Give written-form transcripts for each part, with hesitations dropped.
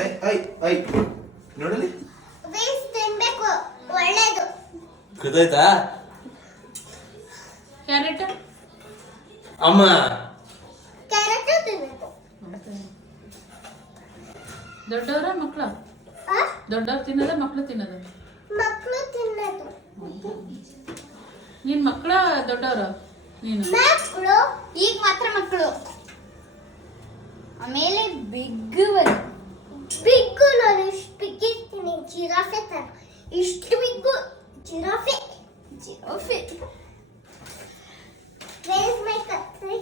I I I ನೋಡಲಿ base ತಿನ್ಬೇಕು, ಒಳ್ಳೇದು. ಗೊತ್ತಾಯ್ತಾ ಕ್ಯಾರೆಟ್ ಅಮ್ಮ? ಕ್ಯಾರೆಟ್ ತಿನ್ಬೇಕು. ದೊಡ್ಡವರ ಮಕ್ಕಳ? ದೊಡ್ಡವ್ರು ತಿನ್ನೋದ ಮಕ್ಕಳು ತಿನ್ನೋದ? ಮಕ್ಕಳು ತಿನ್ನೋದು. ನೀನ್ ಮಕ್ಕಳ ದೊಡ್ಡವ್ರ? ನೀನು ಮಕ್ಕಳು ಈಗ ಮಾತ್ರ ಮಕ್ಕಳು, ಆಮೇಲೆ ಬಿಗ್ಗು ನಾನು ಇಷ್ಟು ಬಿಗ್ಗಿರ್ತೀನಿ. ಜಿರಾಫೆ ತರ ಇಷ್ಟು big giraffe. Where is my Katri?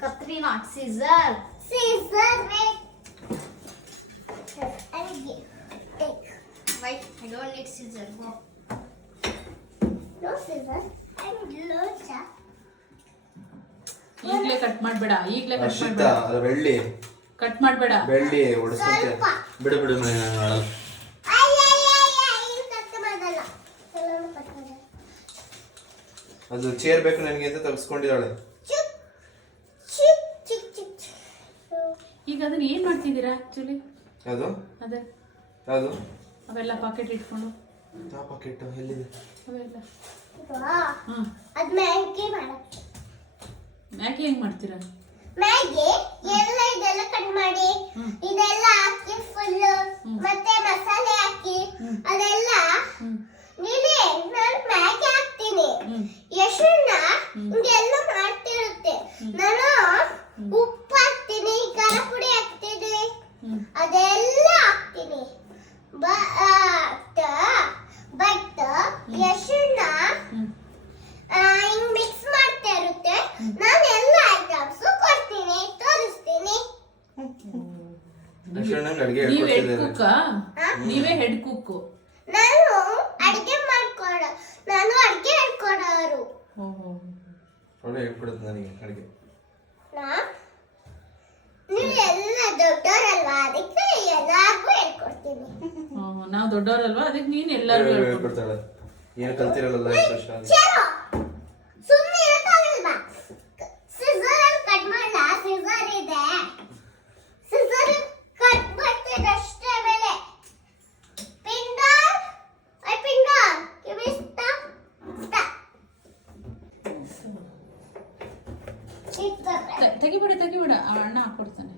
Katri, not scissor. Scissor, wait. Take. Wait, I don't need scissor. Go. No scissor. I'm Locha. ಈಗ್ಲೇ ಕಟ್ ಮಾಡ್ಬೇಡ, ಈಗ್ಲೇ ಕಟ್ ಅರ್ಷಿತಾ ಮಾಡ್ಬೇಡ, ಅದು ಬೆಳ್ಳಿ ಕಟ್ ಮಾಡ್ಬೇಡ. ಬೆಳ್ಳಿ ಹೊಡಿಸ್ಕೊಂತೆ. ಸ್ವಲ್ಪ. ಬಿಡು ಬಿಡು ಮನೆ ಆಡಲ್ಲ. ಇಲ್ಲಿ ಕಟ್ ಮಾಡಲ್ಲ. ಎಲ್ಲರೂ ಕಟ್ ಮಾಡಲ್ಲ. ಅದು ಚೇರ್ ಬೇಕು ನನಗೆ ಅಂತ ತಗ್ಸ್ಕೊಂಡಿದ್ದಾಳೆ. ಚಿಕ್ ಚಿಕ್ ಚಿಕ್ ಚಿಕ್. ಈಗ ಅದನ್ನ ಏನ್ ಮಾಡ್ತಿದ್ದೀರಾ ಆಕ್ಚುಲಿ? ಅದು ಅದೇ ಅದು ಅವೆಲ್ಲ ಪಾಕೆಟ್ ಇಟ್ಕೊಂಡು ಆ ಪಾಕೆಟ್ ಎಲ್ಲಿದೆ? ಅವೆಲ್ಲ ಹ್ಮ್. ಅದ್ ಮ್ಯಾಗಿ ಮಾಡಕ್ಕೆ. ಮ್ಯಾಗಿ ಹೆಂಗ್ ಮಾಡ್ತೀರಾ? ಮ್ಯಾಗಿ ಇದೆಲ್ಲ ಕಟ್ ಮಾಡಿ ಇದೆಲ್ಲ ಹಾಕಿ ಫುಲ್ ಮತ್ತೆ ಮಸಾಲೆ ಹಾಕಿ ಅದೆಲ್ಲ ನೀನೇ ನಾನು ಮ್ಯಾಗಿ ಹಾಕ್ತೀನಿ. ಯಶಣ್ಣ ಇದೆಲ್ಲ ಮಾಡ್ತಿರುತ್ತೆ. ನಾನು ಉಪ್ಪು ಹಾಕ್ತೀನಿ, ಖಾರ ಪುಡಿ ಹಾಕ್ತೀನಿ, ಅದೆಲ್ಲ ಹಾಕ್ತೀನಿ. ಬಟ್ ಯಶಣ್ಣ ಹಿಂಗ್ ಮಿಕ್ಸ್ ಮಾಡ್ತಾ ಇರುತ್ತೆ. ನಾನು ಎಲ್ಲ ಐಟಮ್ಸ್ ಕೊಡ್ತೀನಿ, ತೋರಿಸ್ತೀನಿ. ಅಶ್ವಣ್ಣಂಗೆ ಅಡಿಗೆ ನೀವ್ ಹೆಡ್ ಹೇಳ್ಕೊಡ್ತಿದ್ದಾರೆ. ಕುಕ್? ನೀವೇ ಹೆಡ್ ಕುಕ್? ನಾನು ಅಡಿಗೆ ಹೇಳ್ಕೊಡೋರು. ಅವಳು ಹೇಳ್ಕೊಡುತ್ತೆ ನನಗೆ ಅಡಿಗೆ. ನೀವು ಎಲ್ಲ ದೊಡ್ಡವರಲ್ವಾ, ಅದಕ್ಕೆ ಎಲ್ಲಾರ್ಗೂ ಹೇಳ್ಕೊಡ್ತೀನಿ. ನಾವ್ ದೊಡ್ಡವರಲ್ವಾ, ಅದಕ್ಕೆ ನೀನ್ ಎಲ್ಲರಿಗೂ ಹೇಳ್ಕೊಡು. ಹೇಳ್ಕೊಡ್ತಾಳೆ. ಏನು ಕಲ್ತಿರಲ್ಲ ಇಷ್ಟು ವರ್ಷ ಆಗಿ. ಚಲೋ ಸುಮ್ಮನೆ ಇರೋಕ್ಕಾಗಲ್ವಾ? ಸಿಸರ್ ಅಲ್ಲಿ ಕಟ್ ಮಾಡಲ್ಲ. ಸಿಸರ್ ಇದೆ, ಸಿಸರ್ ಕಟ್ ಮಾಡ್ತೀನಿ ಅಷ್ಟೇ. ಮೇಲೆ ಪಿಂಡಾಲ್ ಕಿವಿಸ್ತಾ ತೆಗಿಬೇಡ, ಅಣ್ಣ ಹಾಕೊಡ್ತಾನೆ.